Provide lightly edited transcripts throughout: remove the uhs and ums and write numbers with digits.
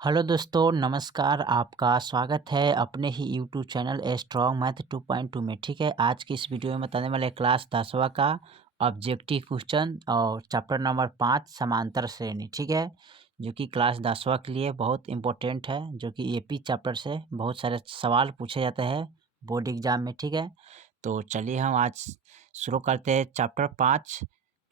Hello दोस्तों, नमस्कार। आपका स्वागत है अपने ही YouTube channel A strong math 2.2 में। ठीक है, आज की इस वीडियो में बताने वाले क्लास 10वां का ऑब्जेक्टिव क्वेश्चन और चैप्टर नंबर 5 समांतर श्रेणी। ठीक है, जो कि क्लास 10वां के लिए बहुत इंपॉर्टेंट है, जो कि एपी चैप्टर से बहुत सारे सवाल पूछे जाते हैं बोर्ड एग्जाम में। ठीक है, तो चलिए हम आज शुरू करते हैं चैप्टर 5।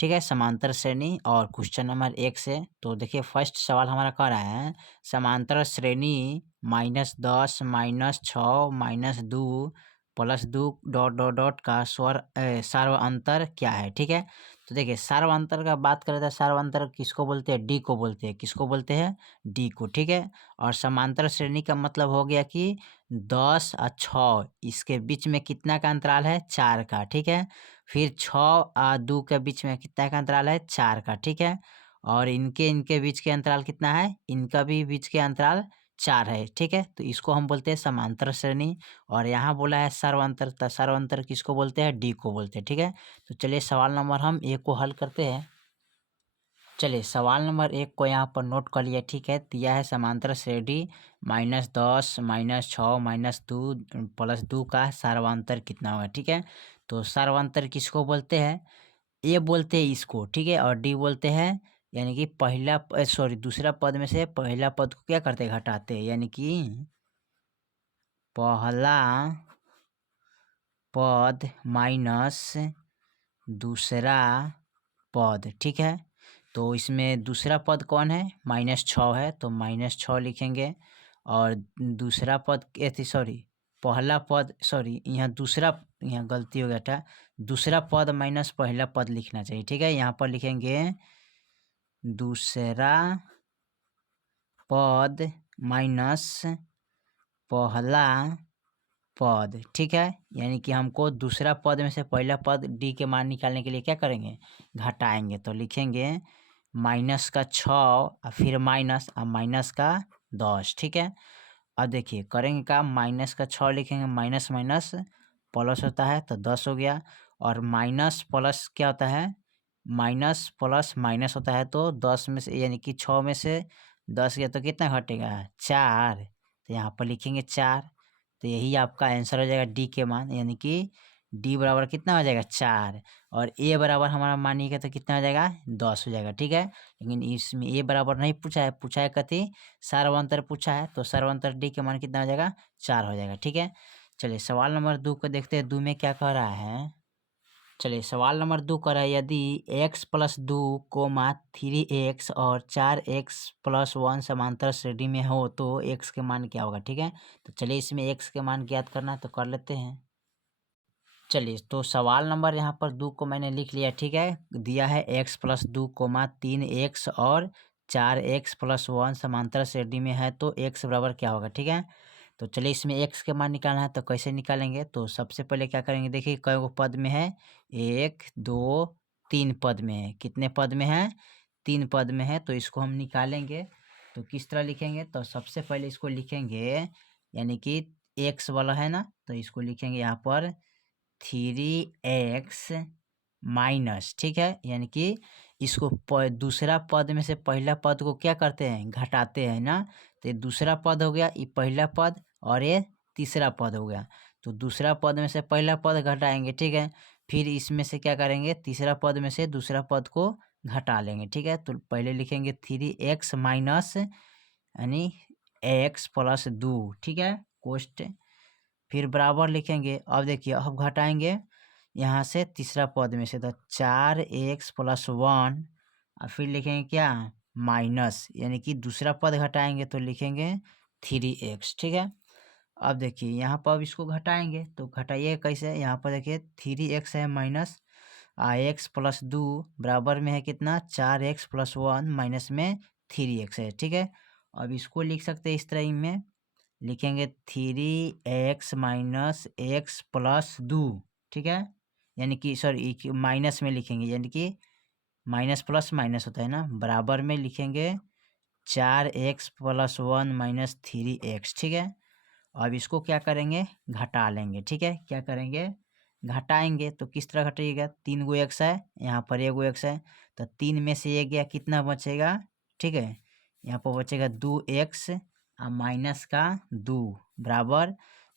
ठीक है, समांतर श्रेणी और क्वेश्चन नंबर 1 से। तो देखिए, फर्स्ट सवाल हमारा कह रहा है समांतर श्रेणी -10 -6 -2 +2 डॉट डॉट डॉट का सार्व अंतर क्या है। ठीक है, तो देखिए सार्व अंतर का बात करें तो सार्व अंतर किसको बोलते हैं? डी को बोलते हैं। किसको बोलते हैं? डी को। ठीक है, और समांतर श्रेणी का मतलब हो गया कि 10 और 6 इसके बीच में कितना का अंतराल है? 4 का। ठीक है, फिर 6 और 2 के बीच में कितना का अंतराल है? 4 का। ठीक है, और इनके इनके बीच के अंतराल कितना है? इनका भी बीच के अंतराल 4 है। ठीक है, तो इसको हम बोलते हैं समांतर श्रेणी। और यहाँ बोला है सर्वांतर, तो सर्वांतर किसको बोलते हैं? डी को बोलते हैं। ठीक है, तो चलिए सवाल नंबर हम 1 को हल करते हैं। चलिए सवाल नंबर 1 को यहाँ पर नोट कर लिया। ठीक है, दिया है समांतर श्रेणी -10 -6 -2 +2 का सर्वांतर कितना होगा। ठीक है, तो सर्वांतर किसको बोलते हैं? ए बोलते हैं इसको। ठीक है, और डी बोलते हैं, यानी कि दूसरा पद में से पहला पद को क्या करते हैं? घटाते हैं, यानी कि पहला पद माइनस दूसरा पद। ठीक है, तो इसमें दूसरा पद कौन है? -6 है, तो -6 लिखेंगे। और दूसरा पद पहला पद, यहाँ गलती हो गया था। दूसरा पद माइनस पहला पद लिखना चाहिए। ठीक है, यहाँ पर लिखेंगे दूसरा पद माइनस पहला पद। ठीक है, यानी कि हमको दूसरा पद में से पहला पद डी के मान निकालने के लिए क्या करेंगे? घटाएंगे। तो लिखेंगे -6 और फिर माइनस और माइनस का 10। ठीक है, अब देखिए करेंगे का -6 लिखेंगे, माइनस माइनस प्लस होता है तो 10 हो गया। और माइनस प्लस क्या होता है? माइनस प्लस माइनस होता है, तो 10 में से यानी कि 6 में से 10 गया तो कितना घटेगा? 4। तो यहाँ पर लिखेंगे 4। तो यही आपका आंसर हो जाएगा डी के मान, यानी कि डी बराबर कितना हो जाएगा? 4। और ए बराबर हमारा मानिएगा तो कितना हो जाएगा? 10 हो जाएगा। ठीक है, लेकिन इसमें ए बराबर नहीं पूछा है, पूछा है कथी? सर्वांतर पूछा है, तो सर्वांतर डी के मान कितना हो जाएगा? 4 हो जाएगा। ठीक है, चलिए सवाल नंबर 2 को देखते हैं। 2 में क्या कह रहा है? चलिए सवाल नंबर 2 कह रहा है यदि x+2, 3x और 4x+1 समांतर श्रेणी में हो तो x के मान क्या होगा। ठीक है, तो चलिए इसमें x के मान ज्ञात करना है तो कर लेते हैं। चलिए, तो सवाल नंबर यहाँ पर 2 को मैंने लिख लिया। ठीक है, दिया है x+2, 3x और 4x+1 समांतर श्रेणी में है तो x बराबर क्या होगा। ठीक है, तो चलिए इसमें x के मान निकालना है तो कैसे निकालेंगे? तो सबसे पहले क्या करेंगे? देखिए कई गो पद में है? 1 2 3 पद में है। कितने पद में है? 3 पद में है, तो इसको हम निकालेंगे। तो किस तरह लिखेंगे? तो सबसे पहले इसको लिखेंगे, यानी कि x वाला है ना, तो इसको लिखेंगे यहाँ पर 3x माइनस। ठीक है, यानी कि इसको दूसरा पद में से पहला पद को क्या करते हैं? घटाते हैं ना। तो ये दूसरा पद हो गया, ये पहला पद, और ये तीसरा पद हो गया। तो दूसरा पद में से पहला पद घटाएंगे। ठीक है, फिर इसमें से क्या करेंगे? तीसरा पद में से दूसरा पद को घटा लेंगे। ठीक है, तो पहले लिखेंगे 3x माइनस यानी x+2। ठीक है, कोष्ट, फिर बराबर लिखेंगे। अब देखिए अब घटाएंगे यहाँ से तीसरा पद में से, तो 4x+1 और फिर लिखेंगे क्या? माइनस, यानी कि दूसरा पद घटाएंगे तो लिखेंगे 3x। ठीक है, अब देखिए यहाँ पर अब इसको घटाएंगे तो घटाइए कैसे? यहाँ पर देखिए 3x है माइनस x+2 बराबर में है कितना? 4x+1 माइनस में 3x है। ठीक है, अब इसको लिख सकते हैं इस तरह में, लिखेंगे 3x माइनस x+2। ठीक है, यानी कि माइनस में लिखेंगे, यानी कि माइनस प्लस माइनस होता है ना, बराबर में लिखेंगे 4x+1 माइनस 3x। ठीक है, अब इसको क्या करेंगे? घटा लेंगे। ठीक है, क्या करेंगे? घटाएंगे। तो किस तरह घटाइएगा? 3 गो x है, यहाँ पर 1 गो x है, तो 3 में से 1 गया, कितना बचेगा? ठीक है, यहाँ पर बचेगा 2x और माइनस का 2 बराबर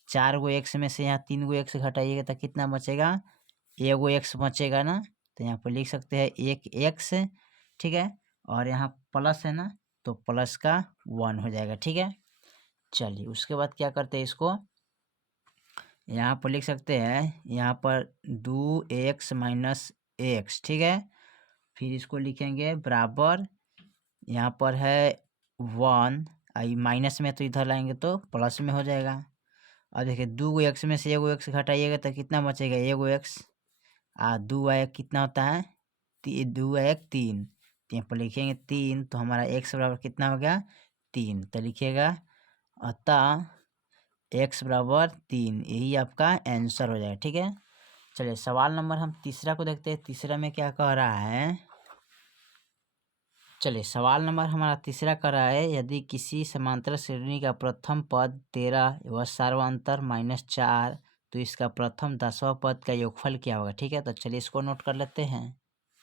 4 गो x में से यहाँ 3 गो x घटाइएगा तो कितना बचेगा, एगो x बचेगा ना। तो यहाँ पर लिख सकते हैं 1x, ठीक है, और यहाँ प्लस है ना तो प्लस का 1 हो जाएगा, ठीक है। चलिए उसके बाद क्या करते हैं, इसको यहाँ पर लिख सकते हैं, यहाँ पर 2x माइनस एक्स, ठीक है। फिर इसको लिखेंगे बराबर, यहाँ पर है 1, आई माइनस में तो इधर लाएंगे तो प्लस में हो जाएगा। और देखिए 2 गो एक्स में से एगो एक्स घटाइएगा तो कितना बचेगा, एगो एक्स, 2 एक कितना होता है, 2 एक 3, तो यहाँ पर लिखेंगे 3, तो हमारा एक्स बराबर कितना हो गया, 3, तो लिखिएगा अतः एक्स बराबर 3, यही आपका आंसर हो जाएगा, ठीक है। चलिए सवाल नंबर हम तीसरा को देखते हैं, तीसरा में क्या कह रहा है। चलिए सवाल नंबर हमारा तीसरा कह रहा है, यदि किसी समांतर श्रेणी का प्रथम पद 13 व सर्वांतर -4, तो इसका प्रथम 10वां पद का योगफल क्या होगा, ठीक है। तो चलिए इसको नोट कर लेते हैं।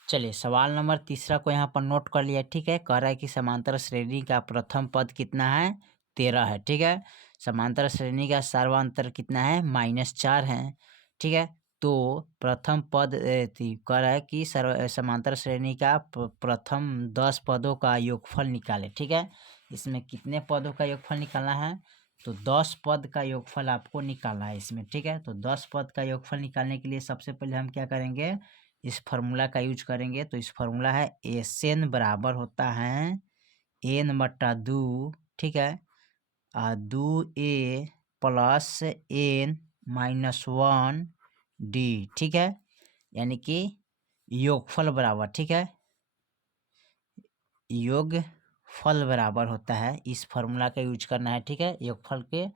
चलिए सवाल नंबर तीसरा को यहाँ पर नोट कर लिया, ठीक है। कह रहा है कि समांतर श्रेणी का प्रथम पद कितना है, 13 है, ठीक है। समांतर श्रेणी का सर्वांतर कितना है, -4 है, ठीक है। तो प्रथम पद कह रहा है कि समांतर श्रेणी का प्रथम 10 पदों का योगफल निकाले, ठीक है। इसमें कितने पदों का योगफल निकालना है, तो 10 पद का योगफल आपको निकालना है इसमें, ठीक है। तो 10 पद का योगफल निकालने के लिए सबसे पहले हम क्या करेंगे, इस फार्मूला का यूज करेंगे। तो इस फार्मूला है एन बराबर होता है n/2, ठीक है, 2a प्लस n-1 d, ठीक है, यानी कि योगफल बराबर, ठीक है, योगफल बराबर होता है, इस फार्मूला का यूज करना है, ठीक है, योगफल के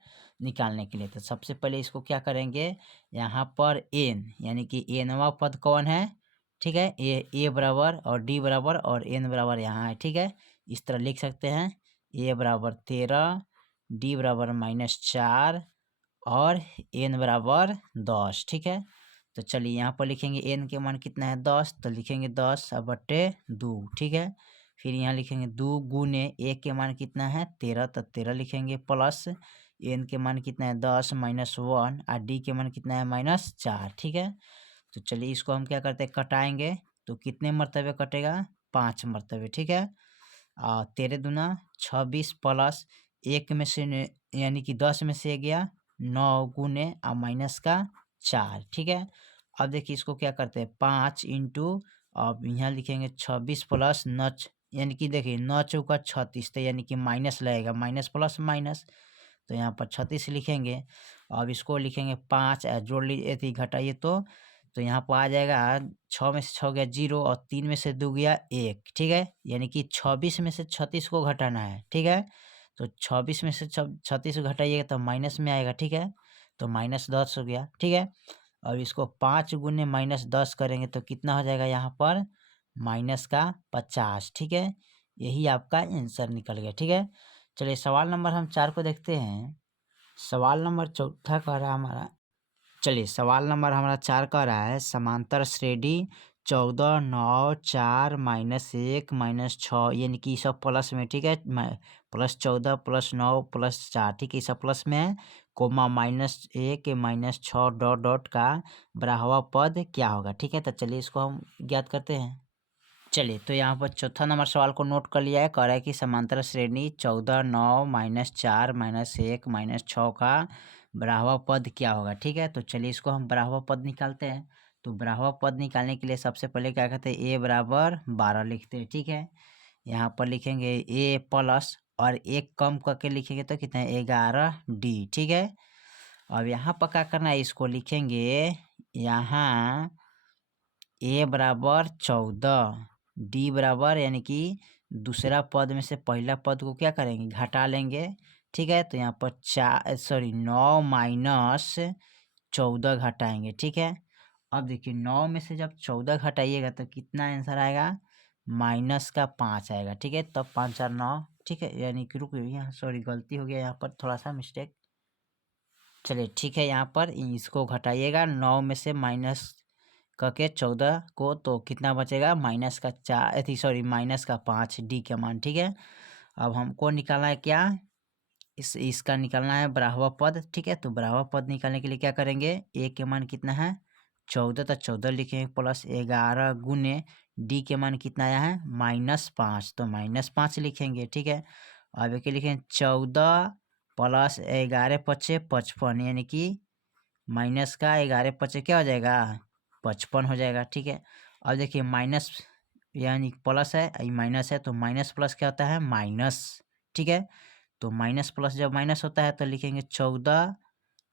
निकालने के लिए। तो सबसे पहले इसको क्या करेंगे, यहाँ पर n यानी कि nवां पद कौन है, ठीक है, ए बराबर और डी बराबर और n बराबर यहाँ है, ठीक है। इस तरह लिख सकते हैं, a बराबर 13, डी बराबर -4 और n बराबर 10, ठीक है। तो चलिए यहाँ पर लिखेंगे n के मान कितना है, 10, तो लिखेंगे 10/2, ठीक है। फिर यहाँ लिखेंगे 2 गुने a के मान कितना है, 13, तो 13 लिखेंगे, प्लस n के मान कितना है, 10 -1 और d के मान कितना है, -4, ठीक है। तो चलिए इसको हम क्या करते हैं, कटाएंगे, तो कितने मरतबे कटेगा, 5 मरतबे, ठीक है। 13 दूना 26 प्लस 1 में से यानी कि 10 में से गया 9 गुने और माइनस का 4, ठीक है। अब देखिए इसको क्या करते हैं, 5 इंटू, अब यहाँ लिखेंगे 26 प्लस 9, यानी कि देखिए 9 चौका 36, तो यानी कि माइनस लगेगा, माइनस प्लस माइनस, तो यहाँ पर 36 लिखेंगे। अब इसको लिखेंगे 5, जोड़ लीजिए घटाइए तो यहाँ पर आ जाएगा 6 में से 6 गया 0 और 3 में से 2 गया 1, ठीक है, यानी कि 26 में से 36 को घटाना है, ठीक है। तो 26 में से 36 को घटाइएगा तो माइनस में आएगा, ठीक है, तो -10 हो गया, ठीक है। अब इसको 5 गुने -10 करेंगे तो कितना हो जाएगा, यहाँ पर -50, ठीक है। यही आपका आंसर निकल गया, ठीक है। चलिए सवाल नंबर हम 4 को देखते हैं। सवाल नंबर चौथा कह रहा है हमारा, चलिए सवाल नंबर हमारा 4 कह रहा है, समांतर श्रेणी 14 9 4 -1 -6, यानी कि सब प्लस में, ठीक है, +14 +9 +4, ठीक है, सब प्लस में है, कोमा -1 -6 डॉट डॉट का बराबर पद क्या होगा, ठीक है। तो चलिए इसको हम ज्ञात करते हैं। चलिए तो यहाँ पर चौथा नंबर सवाल को नोट कर लिया है, कह रहा है कि समांतर श्रेणी 14 9 -4 -1 -6 का बराबर पद क्या होगा, ठीक है। तो चलिए इसको हम बराबर पद निकालते हैं। तो बराबर पद निकालने के लिए सबसे पहले क्या कहते हैं, a बराबर 12 लिखते हैं, ठीक है। यहाँ पर लिखेंगे a प्लस और एक कम करके लिखेंगे तो कितना है, 11d, ठीक है। अब यहाँ पर क्या करना है, इसको लिखेंगे यहाँ a बराबर 14, डी बराबर यानी कि दूसरा पद में से पहला पद को क्या करेंगे, घटा लेंगे, ठीक है। तो यहाँ पर 9 माइनस 14 घटाएंगे, ठीक है। अब देखिए 9 में से जब 14 घटाइएगा तो कितना आंसर आएगा, -5 आएगा, ठीक है। तब 5 4 9, ठीक है, यानी कि रुक यहाँ, सॉरी गलती हो गया, यहाँ पर थोड़ा सा मिस्टेक। चलिए ठीक है, यहाँ पर इसको घटाइएगा 9 में से माइनस करके 14 को, तो कितना बचेगा, -4 सॉरी -5 डी का मान, ठीक है। अब हमको निकालना है क्या, इसका निकालना है बराबर पद, ठीक है। तो बराबर पद निकालने के लिए क्या करेंगे, ए के मान कितना है 14, तो 14 लिखेंगे प्लस 11 गुने डी के मान कितना आया है -5, तो -5 लिखेंगे, ठीक है। अब क्या लिखेंगे 14 प्लस 11 पचे 55, यानी कि माइनस का 11 पचे क्या हो जाएगा 55 हो जाएगा, ठीक है। अब देखिए माइनस यानी प्लस है, माइनस है, तो माइनस प्लस क्या होता है माइनस, ठीक है। तो माइनस प्लस जब माइनस होता है तो लिखेंगे 14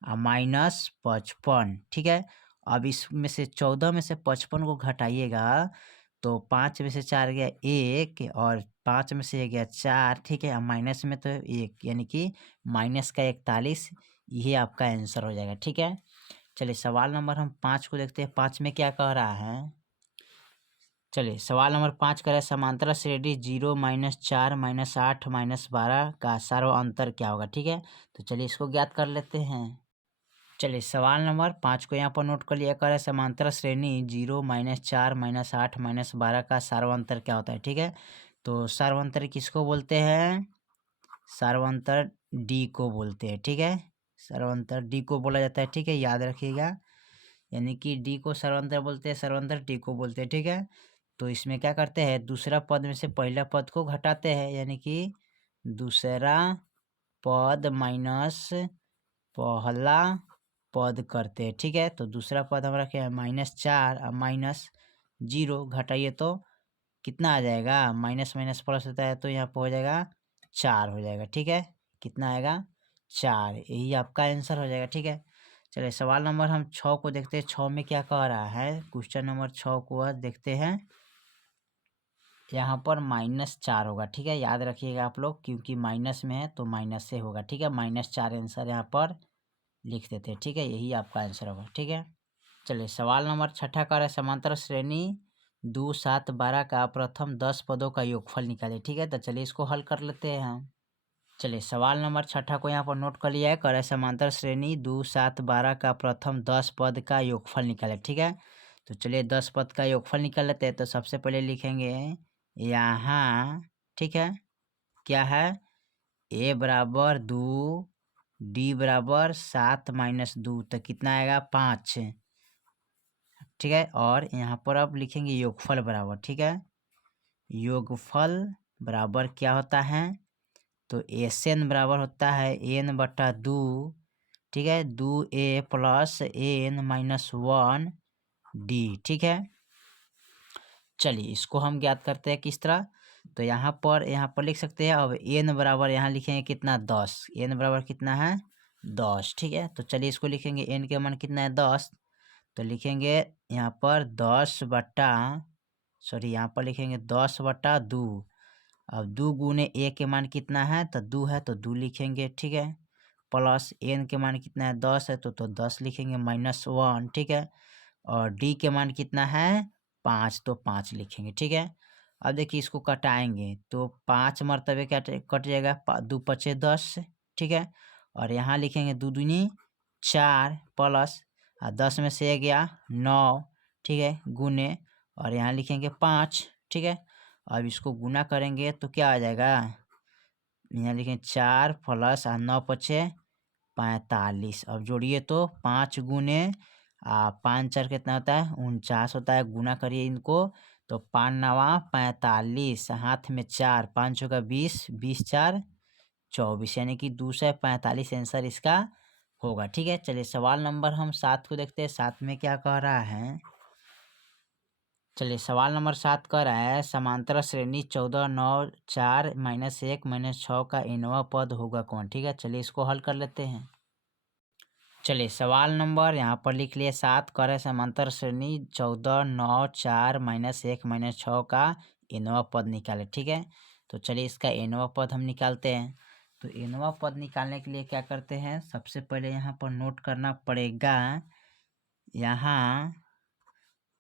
-55, ठीक है। अब इसमें से 14 में से 55 को घटाइएगा तो 5 में से 4 गया 1 और 5 में से गया 4, ठीक है। अब माइनस में तो 1 यानी कि माइनस का 41, ये आपका आंसर हो जाएगा, ठीक है। चलिए सवाल नंबर हम 5 को देखते हैं, 5 में क्या कह रहा है। चलिए सवाल नंबर 5 कह रहा है समांतर श्रेणी 0 -4 -8 -12 का सर्व अंतर क्या होगा, ठीक है। तो चलिए इसको ज्ञात कर लेते हैं। चलिए सवाल नंबर 5 को यहाँ पर नोट कर लिया, कर रहा है समांतर श्रेणी 0 -4 -8 -12 का सर्वांतर क्या होता है, ठीक है। तो सर्वांतर किसको बोलते हैं, सर्वांतर डी को बोलते हैं, ठीक है। सर्वांतर डी को बोला जाता है, ठीक है, याद रखिएगा। यानी कि डी को सर्वांतर बोलते हैं, सर्वांतर डी को बोलते हैं, ठीक है। तो इसमें क्या करते हैं, दूसरा पद में से पहला पद को घटाते हैं, यानी कि दूसरा पद माइनस पहला पद करते हैं, ठीक है। तो दूसरा पद हम रखे हैं -4 और -0 घटाइए तो कितना आ जाएगा, माइनस माइनस प्लस होता है तो यहाँ पर हो जाएगा 4 हो जाएगा, ठीक है। कितना आएगा 4, यही आपका आंसर हो जाएगा, ठीक है। चलिए सवाल नंबर हम 6 को देखते हैं, 6 में क्या कह रहा है, क्वेश्चन नंबर 6 को देखते हैं। यहाँ पर -4 होगा, ठीक है, याद रखिएगा आप लोग, क्योंकि माइनस में है तो माइनस से होगा, ठीक है। -4 आंसर यहाँ पर लिख देते हैं, ठीक है, यही आपका आंसर होगा, ठीक है। चलिए सवाल नंबर 6 का है समांतर श्रेणी 2 7 12 का प्रथम 10 पदों का योगफल निकाले, ठीक है। तो चलिए इसको हल कर लेते हैं हम। चलिए सवाल नंबर 6 को यहाँ पर नोट कर लिया है, कर है समांतर श्रेणी 2 7 12 का प्रथम 10 पद का योगफल निकाले, ठीक है। तो चलिए 10 पद का योगफल निकाल लेते हैं। तो सबसे पहले लिखेंगे यहाँ, ठीक है, क्या है a बराबर 2 d बराबर 7 -2, तो कितना आएगा 5, ठीक है। और यहाँ पर अब लिखेंगे योगफल बराबर, ठीक है, योगफल बराबर क्या होता है, तो SN बराबर होता है n/2, ठीक है, 2a + n - 1 d, ठीक है। चलिए इसको हम ज्ञात करते हैं किस तरह, तो यहाँ पर लिख सकते हैं। अब n बराबर यहाँ लिखेंगे कितना 10, n बराबर कितना है 10, ठीक है। तो चलिए इसको लिखेंगे n के मान कितना है 10, तो लिखेंगे यहाँ पर 10/, यहाँ पर लिखेंगे 10/2। अब 2 गुने a के मान कितना है, तो 2 है तो 2 लिखेंगे, ठीक है, प्लस n के मान कितना है 10 है तो 10 लिखेंगे -1, ठीक है। और d के मान कितना है 5, तो 5 लिखेंगे, ठीक है। अब देखिए इसको कटाएंगे तो 5 मरतबे क्या कट जाएगा, 2 पचे 10, ठीक है। और यहाँ लिखेंगे 2 दूनी 4 प्लस 10 में से गया 9, ठीक है, गुने, और यहाँ लिखेंगे 5, ठीक है। अब इसको गुना करेंगे तो क्या आ जाएगा, यहाँ लिखेंगे 4 प्लस 9 पचे 45। अब जोड़िए तो 5 गुने 5 4 कितना होता है 49 होता है, गुना करिए इनको तो 5 9 45, हाथ में 4, 5 का 20, 20 4 24, यानी कि 245 आंसर इसका होगा, ठीक है। चलिए सवाल नंबर हम 7 को देखते हैं, 7 में क्या कह रहा है। चलिए सवाल नंबर 7 कह रहा है समांतर श्रेणी 14 9 4 -1 -6 का nवां पद होगा कौन, ठीक है। चलिए इसको हल कर लेते हैं। चलिए सवाल नंबर यहाँ पर लिख लिए 7, कह रहे समांतर श्रेणी 14 9 4 -1 -6 का nवां पद निकाले, ठीक है। तो चलिए इसका nवां पद हम निकालते हैं। तो nवां पद निकालने के लिए क्या करते हैं, सबसे पहले यहाँ पर नोट करना पड़ेगा, यहाँ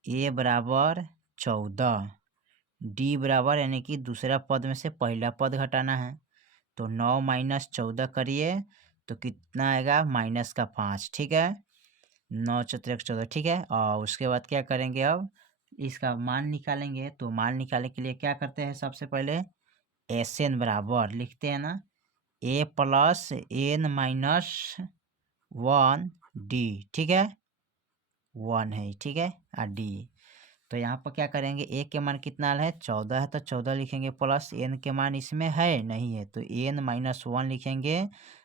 a बराबर 14, d बराबर यानी कि दूसरा पद में से पहला पद घटाना है, तो 9 - 14 करिए तो कितना आएगा -5, ठीक है, 9 4 14, ठीक है। और उसके बाद क्या करेंगे, अब इसका मान निकालेंगे। तो मान निकालने के लिए क्या करते हैं, सबसे पहले एस एन बराबर लिखते हैं ना ए प्लस एन माइनस 1 डी, ठीक है 1 है, ठीक है और डी। तो यहाँ पर क्या करेंगे, ए के मान कितना है 14 है तो 14 लिखेंगे, प्लस एन के मान इसमें है नहीं है तो एन माइनस 1 लिखेंगे,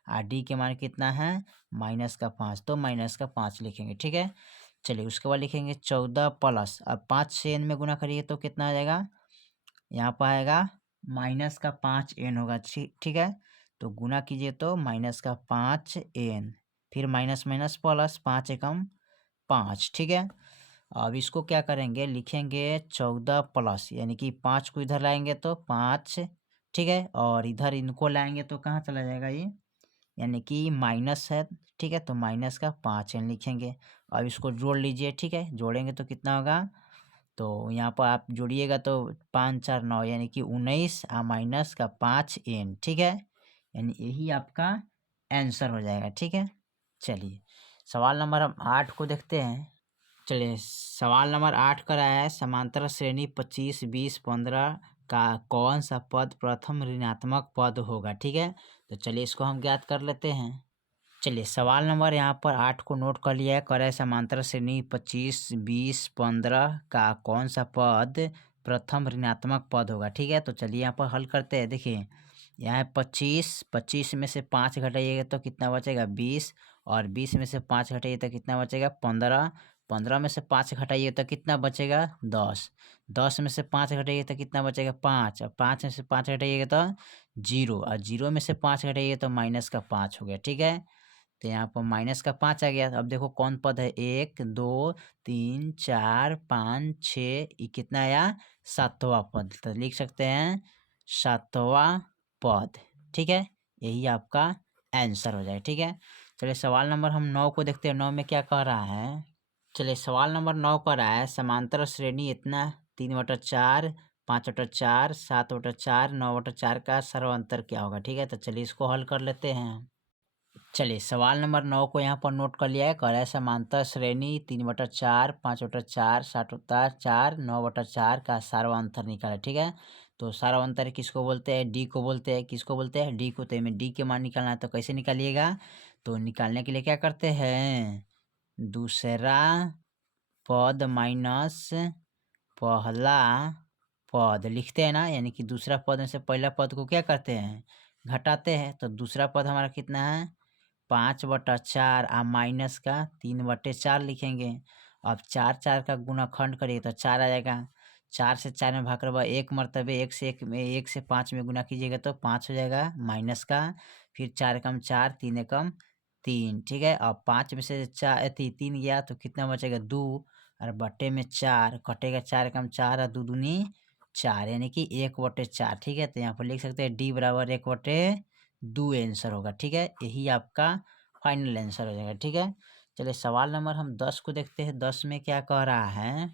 और डी के मान कितना है माइनस का 5 तो माइनस का 5 लिखेंगे, ठीक है। चलिए उसके बाद लिखेंगे 14 प्लस, अब 5 से एन में गुना करिए तो कितना आ जाएगा, यहाँ पर आएगा माइनस का 5 एन होगा, ठीक है। तो गुना कीजिए तो माइनस का 5 एन, फिर माइनस माइनस प्लस 5 एकम 5, ठीक है। अब इसको क्या करेंगे, लिखेंगे 14 प्लस, यानी कि 5 को इधर लाएंगे तो 5, ठीक है, और इधर इनको लाएंगे तो कहाँ चला जाएगा ये, यानी कि माइनस है, ठीक है, तो माइनस का 5 एन लिखेंगे। अब इसको जोड़ लीजिए, ठीक है, जोड़ेंगे तो कितना होगा, तो यहाँ पर आप जोड़िएगा तो 5 4 9 यानी कि 19 माइनस का 5 एन, ठीक है, यानी यही आपका आंसर हो जाएगा, ठीक है। चलिए सवाल नंबर हम 8 को देखते हैं। चलिए सवाल नंबर 8 का रहा है समांतर श्रेणी 25 20 15 का कौन सा पद प्रथम ऋणात्मक पद होगा, ठीक है। तो चलिए इसको हम ज्ञात कर लेते हैं। चलिए सवाल नंबर यहाँ पर 8 को नोट कर लिया है, करे समांतर श्रेणी 25 20 15 का कौन सा पद प्रथम ऋणात्मक पद होगा, ठीक है। तो चलिए यहाँ पर हल करते हैं। देखिए यहाँ है 25 में से 5 घटाइएगा तो कितना बचेगा 20, और 20 में से 5 घटाइए तो कितना बचेगा 15, 15 में से 5 घटाइए तो कितना बचेगा 10, 10 में से 5 घटाइए तो कितना बचेगा 5, और 5 में से 5 घटाइएगा तो 0, और 0 में से 5 घटाइए तो माइनस का 5 हो गया, ठीक है। तो यहाँ पर माइनस का 5 आ गया। अब देखो कौन पद है, 1 2 3 4 5 6, ये कितना आया 7वां पद, तो लिख सकते हैं 7वां पद, ठीक है, यही आपका आंसर हो जाए, ठीक है। चलिए सवाल नंबर हम 9 को देखते हैं, 9 में क्या कह रहा है। चलिए सवाल नंबर 9 कह रहा है समांतर श्रेणी इतना 3/4 5/4 7/4 9/4 का सर्वांतर क्या होगा, ठीक है। तो चलिए इसको हल कर लेते हैं। चलिए सवाल नंबर 9 को यहाँ पर नोट कर लिया है, कह रहा है समांतर श्रेणी 3/4 5/4 7/4 9/4 का सर्वांतर निकाले, ठीक है। तो सर्वांतर किसको बोलते हैं, डी को बोलते हैं, किसको बोलते हैं डी को। तो इनमें डी के मान निकालना है तो कैसे निकालिएगा, तो निकालने के लिए क्या करते हैं, दूसरा पद माइनस पहला पद लिखते हैं ना, यानी कि दूसरा पद में से पहला पद को क्या करते हैं घटाते हैं। तो दूसरा पद हमारा कितना है 5/4 माइनस का 3/4 लिखेंगे। अब 4 4 का गुणाखंड करिए तो 4 आ जाएगा, 4 से 4 में भाग करवा एक मरतबे 1 से 1 में 1 से 5 में गुना कीजिएगा तो 5 हो जाएगा माइनस का, फिर 4 एकम 4 3 एकम 3, ठीक है। अब 5 में से 4 3 गया तो कितना बचेगा 2, और बट्टे में 4 कटेगा, 4 एकम 4 और 2 दूनी 4 यानी कि 1/4, ठीक है। तो यहाँ पर लिख सकते हैं डी बराबर 1/2 आंसर होगा, ठीक है, यही आपका फाइनल आंसर हो जाएगा, ठीक है। चलिए सवाल नंबर हम 10 को देखते हैं, 10 में क्या कह रहा है।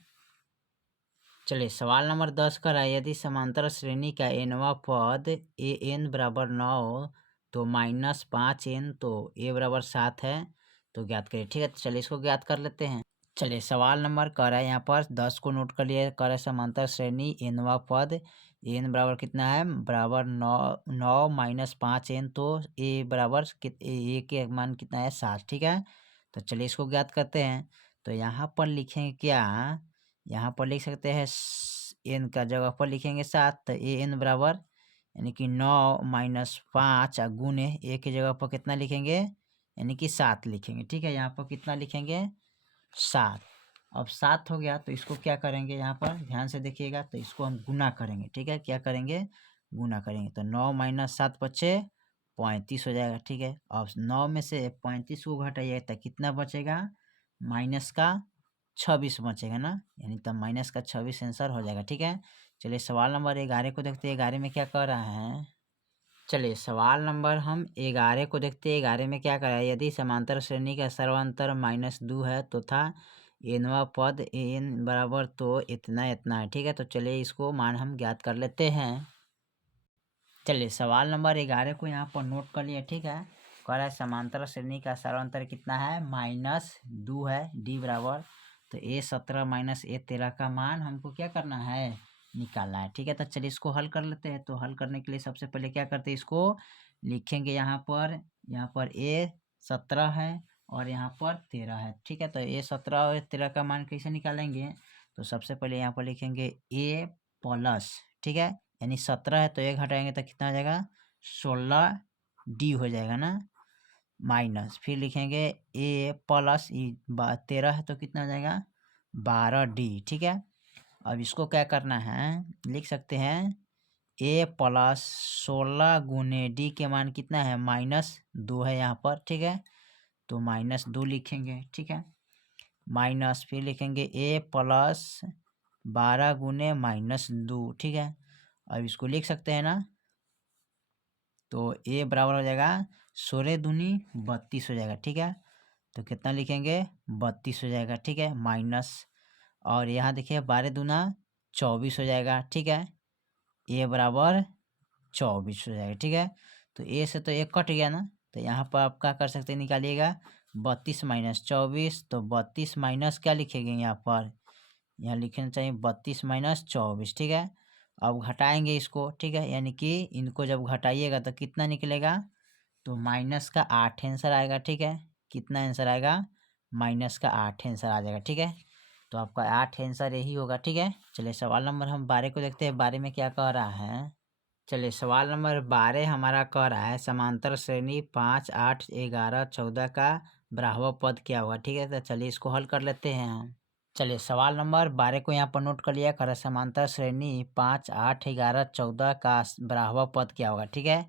चलिए सवाल नंबर 10 कह रहा है यदि समांतर श्रेणी का nवां पद ए एन बराबर 9 तो -5n तो ए बराबर 7 है, तो ज्ञात करिए, ठीक है। तो चलिए इसको ज्ञात कर लेते हैं। चलिए सवाल नंबर कह रहा है यहाँ पर 10 को नोट कर लिए, कह रहा है समांतर श्रेणी nवां पद एन बराबर कितना है बराबर 9 -5n तो ए बराबर ए के मान कितना है 7, ठीक है। तो चलिए इसको ज्ञात करते हैं। तो यहाँ पर लिखेंगे क्या, यहाँ पर लिख सकते हैं एन का जगह पर लिखेंगे 7, तो ए एन बराबर यानी कि 9 -5 गुने ए की जगह पर कितना लिखेंगे यानी कि 7 लिखेंगे, ठीक है। यहाँ पर कितना लिखेंगे 7। अब 7 हो गया तो इसको क्या करेंगे, यहाँ पर ध्यान से देखिएगा, तो इसको हम गुना करेंगे, ठीक है। क्या करेंगे गुना करेंगे, तो 9 - 7 बचे 35 हो जाएगा, ठीक है। अब 9 में से 35 को घटाइए तो कितना बचेगा माइनस का 26 बचेगा ना, यानी तब माइनस का 26 आंसर हो जाएगा, ठीक है। चलिए सवाल नंबर 11 को देखते हैं, 11 में क्या कह रहा है। चलिए सवाल नंबर हम 11 को देखते हैं, 11 में क्या करा है यदि समांतर श्रेणी का सर्वांतर -2 है तो था एनवा पद एन बराबर तो इतना इतना है, ठीक है। तो चलिए इसको मान हम ज्ञात कर लेते हैं। चलिए सवाल नंबर 11 को यहाँ पर नोट कर लिए, ठीक है। कह रहा है समांतर श्रेणी का सर्वांतर कितना है -2 है, डी बराबर तो A17 - A13 का मान हमको क्या करना है निकालना है। ठीक है, तो चलिए इसको हल कर लेते हैं। तो हल करने के लिए सबसे पहले क्या करते हैं, इसको लिखेंगे यहाँ पर ए 17 है और यहाँ पर 13 है। ठीक है, तो ए 17 और 13 का मान कैसे निकालेंगे, तो सबसे पहले यहाँ पर लिखेंगे ए प्लस, ठीक है, यानी 17 है तो एक घटाएंगे तो कितना हो जाएगा 16 डी हो जाएगा ना, माइनस फिर लिखेंगे ए प्लस 13 है तो कितना हो जाएगा 12 डी। ठीक है, अब इसको क्या करना है, लिख सकते हैं ए प्लस 16 गुने डी के मान कितना है -2 है यहाँ पर। ठीक है, तो -2 लिखेंगे। ठीक है, माइनस फिर लिखेंगे ए प्लस 12 गुने -2। ठीक है, अब इसको लिख सकते हैं ना, तो ए बराबर हो जाएगा 16 दूनी 32 हो जाएगा। ठीक है, तो कितना लिखेंगे 32 हो जाएगा। ठीक है, माइनस और यहाँ देखिए 12 दूना 24 हो जाएगा। ठीक है, ए बराबर 24 हो जाएगा। ठीक है, तो ए से तो एक कट गया ना, तो यहाँ पर आप क्या कर सकते हैं, निकालिएगा 32 माइनस 24, तो 32 माइनस क्या लिखेंगे यहाँ पर, यहाँ लिखना चाहिए 32 माइनस 24। ठीक है, अब घटाएंगे इसको। ठीक है, यानी कि इनको जब घटाइएगा तो कितना निकलेगा, तो माइनस का 8 आंसर आएगा। ठीक है, कितना आंसर आएगा, माइनस का 8 आंसर आ जाएगा। ठीक है, तो आपका 8 आंसर यही होगा। ठीक है, चलिए सवाल नंबर हम 12 को देखते हैं, 12 में क्या कह रहा है। चलिए सवाल नंबर 12 हमारा कह रहा है समांतर श्रेणी 5, 8, 11, 14 का बराबर पद क्या होगा। ठीक है, तो चलिए इसको हल कर लेते हैं हम। चलिए सवाल नंबर 12 को यहाँ पर नोट कर लिया, कर समांतर श्रेणी 5, 8, 11, 14 का बराबर पद क्या होगा। ठीक है,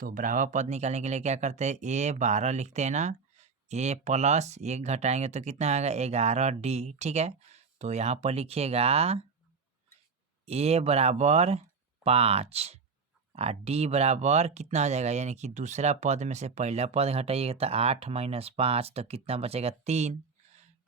तो बराबर पद निकालने के लिए क्या करते हैं, ए 12 लिखते हैं ना, ए प्लस एक घटाएंगे तो कितना आएगा 11 डी। ठीक है, तो यहाँ पर लिखिएगा ए बराबर 5 और डी बराबर कितना हो जाएगा, यानी कि दूसरा पद में से पहला पद घटाइएगा तो 8 माइनस 5 तो कितना बचेगा 3।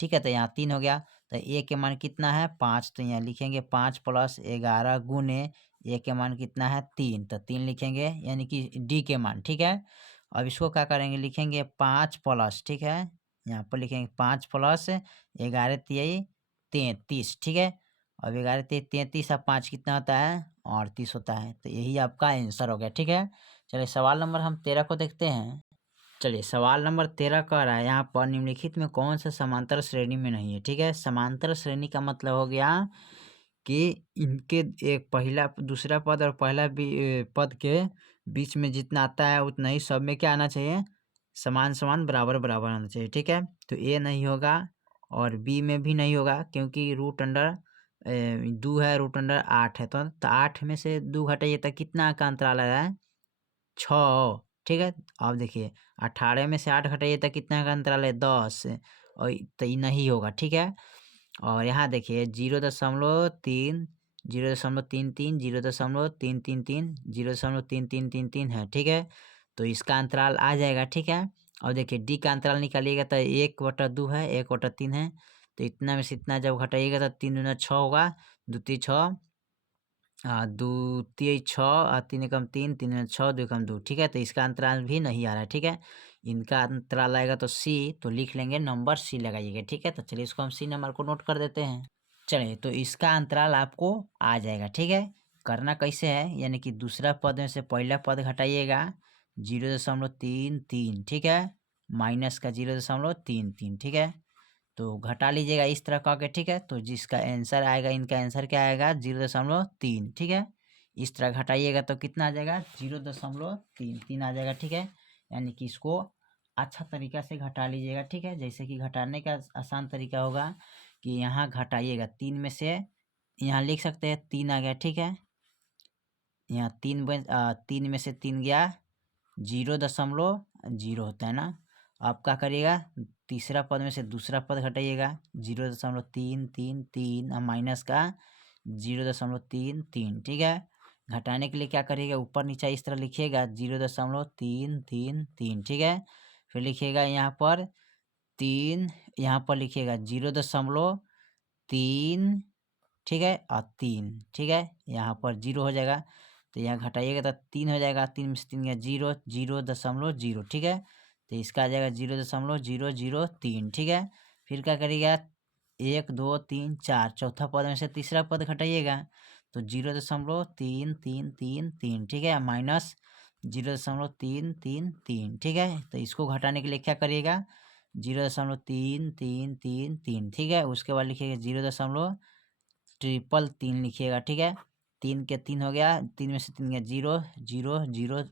ठीक है, तो यहाँ 3 हो गया, तो ए के मान कितना है 5, तो यहाँ लिखेंगे 5 प्लस 11 गुने ए के मान कितना है 3, तो 3 लिखेंगे यानी कि डी के मान। ठीक है, अब इसको क्या करेंगे, लिखेंगे 5 प्लस, ठीक है, यहाँ पर लिखेंगे 5 प्लस 11 तिहाई 33। ठीक है, अब 11 तिहाई 33 और 5 कितना होता है 38 होता है, तो यही आपका आंसर हो गया। ठीक है, चलिए सवाल नंबर हम 13 को देखते हैं। चलिए सवाल नंबर 13 कह रहा है यहाँ पर निम्नलिखित में कौन सा समांतर श्रेणी में नहीं है। ठीक है, समांतर श्रेणी का मतलब हो गया कि इनके एक पहला दूसरा पद और पहला पद के बीच में जितना आता है उतना ही सब में क्या आना चाहिए, समान समान बराबर बराबर आना चाहिए। ठीक है, तो ए नहीं होगा और बी में भी नहीं होगा, क्योंकि रूट अंडर 2 है, रूट अंडर 8 है, तो 8 में से 2 घटाइए तो कितना का अंतराल आ रहा है 6। ठीक है, अब देखिए 18 में से 8 घटाइए तो कितना का अंतराल है 10, और तो ये नहीं होगा। ठीक है, और यहाँ देखिए 0.3, 0.33, 0.333, 0.3333 है। ठीक है, तो इसका अंतराल आ जाएगा। ठीक है, और देखिए डी का अंतराल निकालिएगा तो 1/2 है, 1/3 है, तो इतना में से इतना जब घटाइएगा तो 3 दूना 6 होगा, 2 3 6, 2 3 6, 3 एकम 3, 3 6, 2 एकम 2। ठीक है, तो इसका अंतराल भी नहीं आ रहा है। ठीक है, इनका अंतराल आएगा तो सी, तो लिख लेंगे नंबर सी लगाइएगा। ठीक है, तो चलिए इसको हम सी नंबर को नोट कर देते हैं। चलिए, तो इसका अंतराल आपको आ जाएगा। ठीक है, करना कैसे है, यानी कि दूसरा पद में से पहला पद घटाइएगा 0.33। ठीक है, माइनस का 0.33। ठीक है, तो घटा लीजिएगा इस तरह करके। ठीक है, तो जिसका आंसर आएगा, इनका आंसर क्या आएगा 0.3। ठीक है, इस तरह घटाइएगा तो कितना आ जाएगा 0.33 आ जाएगा। ठीक है, यानी कि इसको अच्छा तरीका से घटा लीजिएगा। ठीक है, जैसे कि घटाने का आसान तरीका होगा कि यहाँ घटाइएगा 3 में से, यहाँ लिख सकते हैं 3 आ गया। ठीक है, यहाँ 3 में से 3 गया 0.0 होता है ना। आप क्या करिएगा, तीसरा पद में से दूसरा पद घटाइएगा 0.333 और माइनस का 0.33। ठीक है, घटाने के लिए क्या करिएगा, ऊपर नीचे इस तरह लिखिएगा 0.333। ठीक है, फिर लिखिएगा यहाँ पर 3, यहाँ पर लिखिएगा 0.3। ठीक है, और 3। ठीक है, यहाँ पर 0 हो जाएगा, तो यहाँ घटाइएगा तो 3 हो जाएगा, 3 में से 3 गया 0, 0.0। ठीक है, तो इसका आ जाएगा 0.003। ठीक है, फिर क्या करिएगा 1 2 3 4, चौथा पद में से तीसरा पद घटाइएगा तो 0.333 ठीक है, माइनस 0.333 ठीक है। तो इसको घटाने के लिए क्या करिएगा, 0.3333 ठीक है। उसके बाद लिखिएगा 0.333 लिखिएगा ठीक है। 3 के 3 हो गया, 3 में से 3 गया 0 0 0,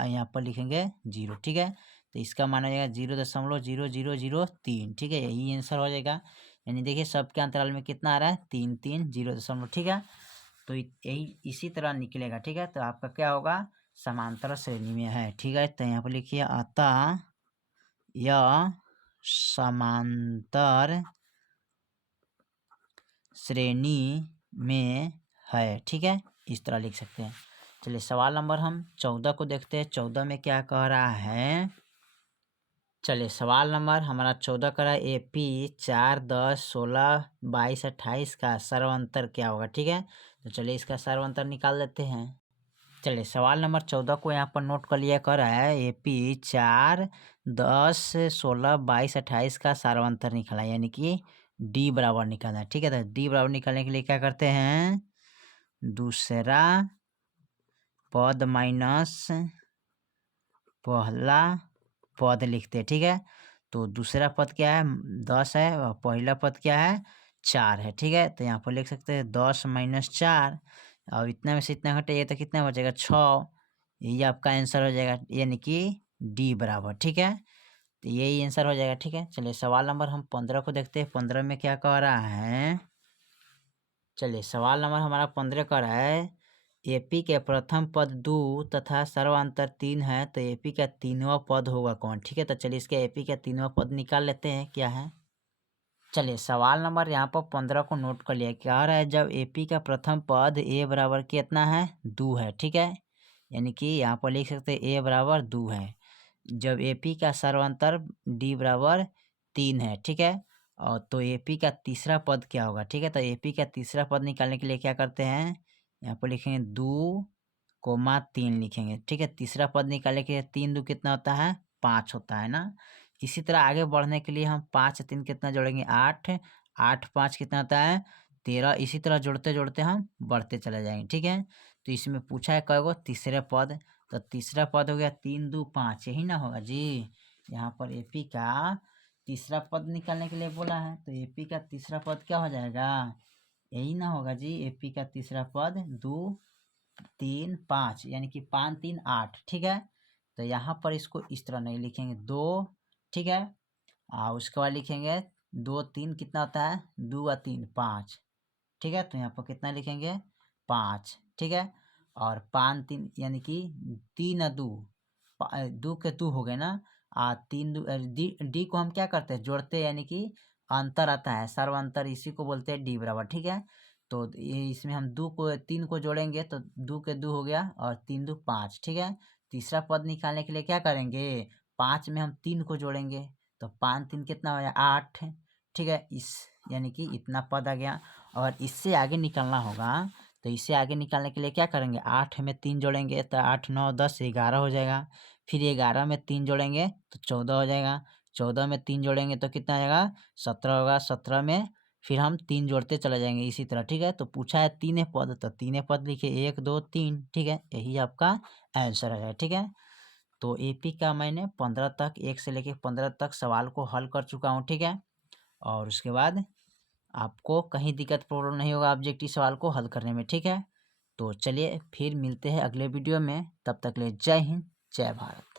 यहाँ पर लिखेंगे 0 ठीक है। तो इसका मान हो जाएगा 0.0003 ठीक है, यही आंसर हो जाएगा। यानी देखिए सबके अंतराल में कितना आ रहा है, 3 3 0 ठीक है। तो यही इसी तरह निकलेगा ठीक है। तो आपका क्या होगा, समांतर श्रेणी में है ठीक है। तो यहाँ पर लिखिए अतः यह समांतर श्रेणी में है ठीक है, इस तरह लिख सकते हैं। चलिए सवाल नंबर हम 14 को देखते हैं। 14 में क्या कह रहा है, चलिए सवाल नंबर हमारा 14 कह रहा है AP 4 10 16 22 28 का सर्वांतर क्या होगा ठीक है। तो चलिए इसका सर्वांतर निकाल लेते हैं। चलिए सवाल नंबर 14 को यहाँ पर नोट कर लिया, कर रहा है AP 4 10 16 22 28 का सर्वांतर निकाला, यानी कि D बराबर निकालना है ठीक है। तो D बराबर निकालने के लिए क्या करते हैं, दूसरा पद माइनस पहला पद लिखते हैं ठीक है। तो दूसरा पद क्या है, 10 है, और पहला पद क्या है, 4 है ठीक है। तो यहाँ पर लिख सकते हैं 10 माइनस 4, और इतना में से इतना घटेगा तो कितना बचेगा, 6। यही आपका आंसर हो जाएगा, यानी कि D बराबर ठीक है। तो यही आंसर हो जाएगा ठीक है। चलिए सवाल नंबर हम 15 को देखते हैं। 15 में क्या कह रहा है, चलिए सवाल नंबर हमारा 15 कह रहा है AP के प्रथम पद 2 तथा सर्वांतर 3 है, तो AP का 3वां पद होगा कौन ठीक है। तो चलिए इसके AP का 3वां पद निकाल लेते हैं क्या है। चलिए सवाल नंबर यहाँ पर 15 को नोट कर लिया, क्या रहा है, जब AP का प्रथम पद A बराबर कितना है, 2 है ठीक है। यानी कि यहाँ पर लिख सकते हैं A बराबर 2 है। जब AP का सर्वांतर D बराबर 3 है ठीक है। और तो AP का तीसरा पद क्या होगा ठीक है। तो AP का तीसरा पद निकालने के लिए क्या करते हैं, यहाँ पर लिखेंगे 2,3 लिखेंगे ठीक है। तीसरा पद निकालने के लिए 3 2 कितना होता है, 5 होता है ना। इसी तरह आगे बढ़ने के लिए हम 5 3 कितना जोड़ेंगे, 8 8 5 कितना होता है, 13। इसी तरह जोड़ते जोड़ते हम बढ़ते चले जाएंगे ठीक है। तो इसमें पूछा है कई गो, तीसरे पद, तो तीसरा पद हो गया 3 2 5, यही ना होगा जी। यहाँ पर AP का तीसरा पद निकालने के लिए बोला है, तो AP का तीसरा पद क्या हो जाएगा, यही ना होगा जी। AP का तीसरा पद 2 3 5, यानी कि 5 3 8 ठीक है। तो यहाँ पर इसको इस तरह नहीं लिखेंगे 2 ठीक है। उसके बाद लिखेंगे 2 3 कितना होता है, 2 और 3 5 ठीक है। तो यहाँ पर कितना लिखेंगे, 5 ठीक है। और 5 3 यानी कि 3 और 2, 2 के 2 हो गए ना। 3 2 D को हम क्या करते हैं, जोड़ते हैं, यानी कि अंतर आता है, सर्वांतर, इसी को बोलते हैं D बराबर ठीक है। तो ये इसमें हम 3 को जोड़ेंगे तो 2 के 2 हो गया, और 3 2 5 ठीक है। तीसरा पद निकालने के लिए क्या करेंगे, 5 में हम 3 को जोड़ेंगे, तो 5 3 कितना हो गया, 8 ठीक है। यानी कि इतना पद आ गया। और इससे आगे निकलना होगा, तो इससे आगे निकालने के लिए क्या करेंगे, 8 में 3 जोड़ेंगे तो 8 9 10 11 हो जाएगा। फिर 11 में 3 जोड़ेंगे तो 14 हो जाएगा। 14 में 3 जोड़ेंगे तो कितना आ जाएगा, 17 होगा। 17 में फिर हम 3 जोड़ते चले जाएंगे इसी तरह ठीक है। तो पूछा है 3 पद, तो 3 पद लिखिए 1 2 3 ठीक है, यही आपका आंसर है ठीक है। तो AP का मैंने 15 तक, 1 से लेके 15 तक सवाल को हल कर चुका हूँ ठीक है। और उसके बाद आपको कहीं दिक्कत प्रॉब्लम नहीं होगा ऑब्जेक्टिव सवाल को हल करने में ठीक है। तो चलिए फिर मिलते हैं अगले वीडियो में, तब तक ले जय हिंद जय भारत।